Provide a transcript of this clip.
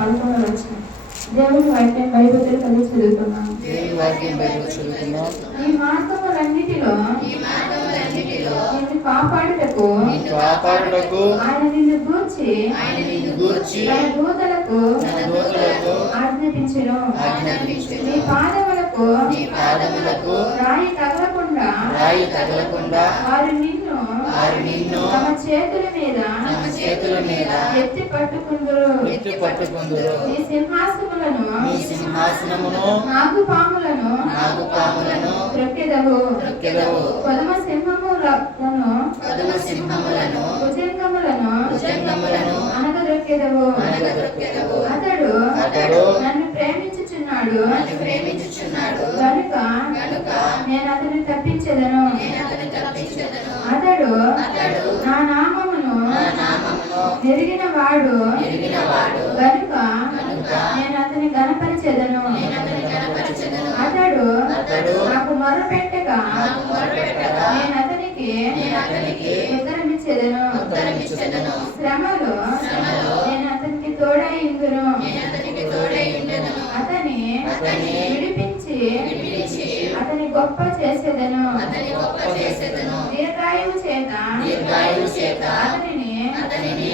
11వ వచనం. దేవుని వాక్యం బైబిల్ కలిసి చదువుతున్నాం. ఈ మార్గములన్నిటిలో నిన్ను కాపాడుటకు ఆయన నిన్ను గూర్చి తన దూతలకు ఆజ్ఞాపించెను. నీ పాదములకు రాయి తగలకుండా వారు నిన్ను తమ చేతుల మీద ఎత్తి పట్టుకుందురు. నీ సింహాసనమును నాగుపాములను త్రొక్కెదవు. కొదమ సింహములను భుజంగములను అనగదొక్కెదవు. అతడు నన్ను ప్రేమించుచున్నాడు కనుక నేను అతన్ని తప్పించెదను. అతడు నా నామమును ఎరిగిన వాడు గనుక నేను అతని గణపరిచెదను. అతడు నాకు మొర్ర పెట్టగా నేను అతనికి ఉత్తరమిచ్చెదను. శ్రమలో నేను అతనికి తోడై ఉందును. అతని విడిపించి అతని గొప్ప చేసేదను. దీర్ఘాయువు చేత అతనిని